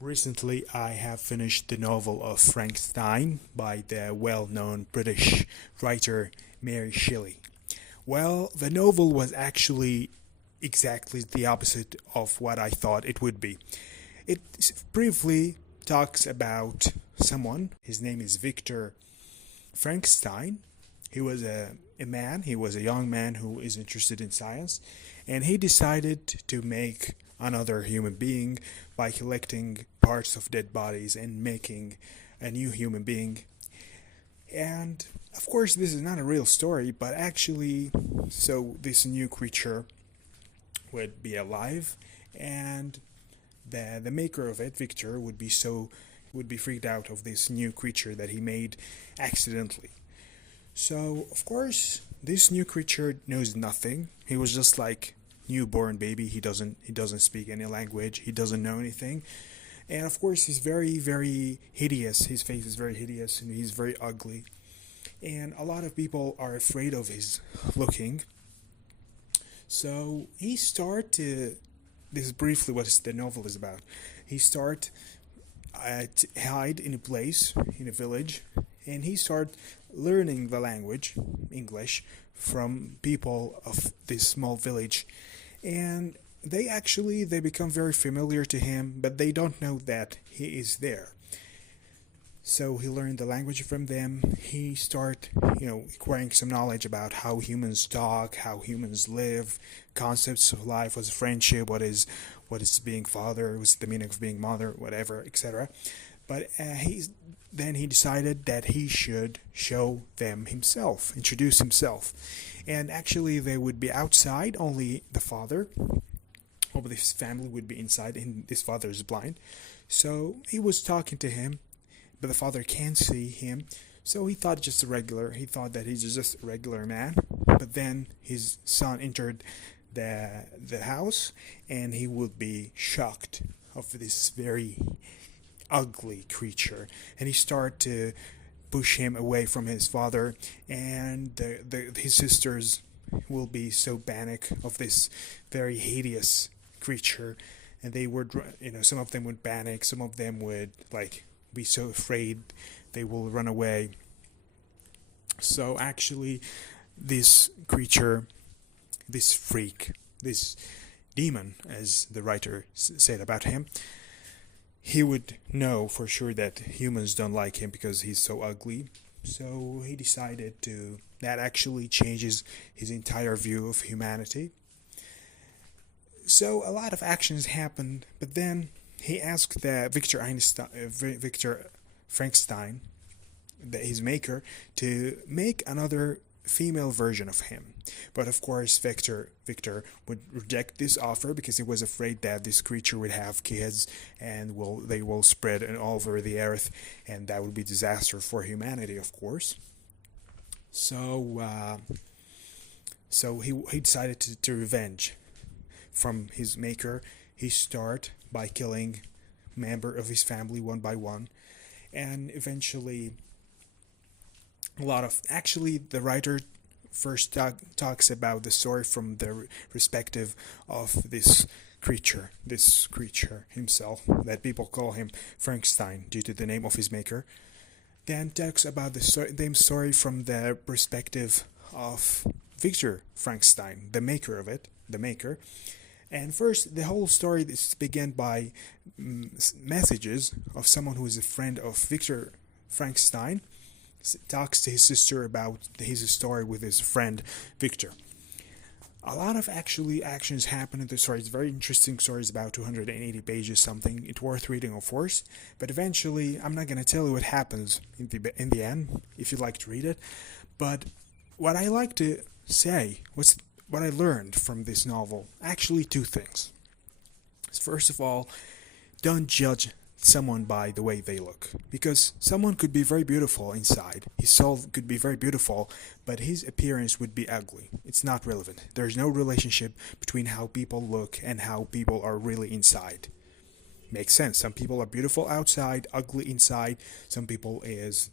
Recently, I have finished the novel of Frankenstein by the well-known British writer Mary Shelley. Well, the novel was actually exactly the opposite of what I thought it would be. It briefly talks about someone, his name is Victor Frankenstein. He was he was a young man who is interested in science, and he decided to make another human being by collecting parts of dead bodies and making a new human being. And of course, this is not a real story, but actually, so this new creature would be alive, and the maker of it, Victor, would be freaked out of this new creature that he made accidentally. So, of course, this new creature knows nothing. He was just like newborn baby. He doesn't speak any language. He doesn't know anything. And of course, he's very hideous. His face is very hideous and he's very ugly. And a lot of people are afraid of his looking. So, he start to this is briefly what the novel is about. He start to hide in a place in a village, and he start learning the language English from people of this small village, and they become very familiar to him, but they don't know that he is there. So he learned the language from them. He start, acquiring some knowledge about how humans talk, how humans live, concepts of life, what's friendship, what is being father, what's the meaning of being mother, whatever, etc. But he decided that he should show them himself, introduce himself, and actually they would be outside. Only the father of this family would be inside, and this father is blind. So he was talking to him, but the father can't see him. So he thought he thought that he's just a regular man. But then his son entered the house, and he would be shocked of this very ugly creature, and he started to push him away from his father, and his sisters will be so panic of this very hideous creature, and they would, some of them would panic, some of them would be so afraid they will run away. So actually, this creature, this freak, this demon, as the writer said about him, he would know for sure that humans don't like him because he's so ugly. So he decided to. That actually changes his entire view of humanity. So a lot of actions happened, but then he asked Victor Frankenstein, his maker, to make another female version of him. But of course, Victor would reject this offer because he was afraid that this creature would have kids and they will spread all over the earth, and that would be disaster for humanity, of course. So, he decided to revenge from his maker. He started by killing member of his family one by one, and eventually the writer first talks about the story from the perspective of this creature himself, that people call him Frankenstein due to the name of his maker. Then talks about the same story from the perspective of Victor Frankenstein, the maker of it, the maker. And first, the whole story is began by messages of someone who is a friend of Victor Frankenstein, talks to his sister about his story with his friend Victor. A lot of actions happen in the story. It's a very interesting story. It's about 280 pages something. It's worth reading, of course. But eventually, I'm not going to tell you what happens in the end, if you'd like to read it. But what I like to say, what I learned from this novel, actually two things. First of all, don't judge someone by the way they look, because someone could be very beautiful inside, his soul could be very beautiful, but his appearance would be ugly. It's not relevant. There's no relationship between how people look and how people are really inside. Makes sense. Some people are beautiful outside, ugly inside. Some people is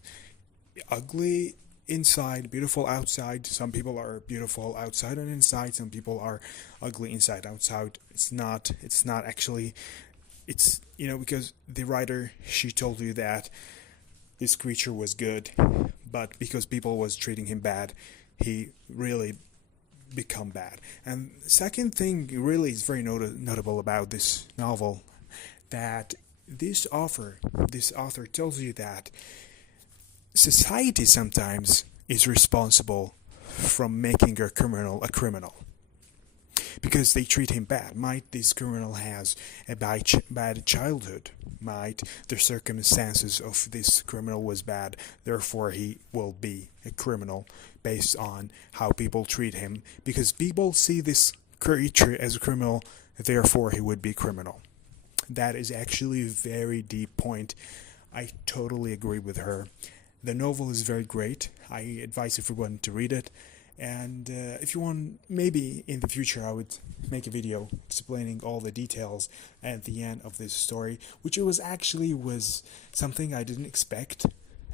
ugly inside, beautiful outside. Some people are beautiful outside and inside. Some people are ugly inside, outside. It's not actually it's, because the writer, she told you that this creature was good, but because people was treating him bad, he really become bad. And second thing really is very notable about this novel, that this author tells you that society sometimes is responsible from making a criminal because they treat him bad. Might this criminal has a bad childhood, might the circumstances of this criminal was bad, therefore he will be a criminal based on how people treat him, because people see this creature as a criminal, therefore he would be criminal. That is actually a very deep point. I totally agree with her. The novel is very great. I advise everyone to read it. And if you want, maybe in the future I would make a video explaining all the details at the end of this story, which was something I didn't expect.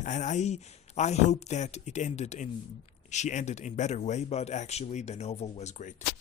And I hope that she ended in better way, but actually the novel was great.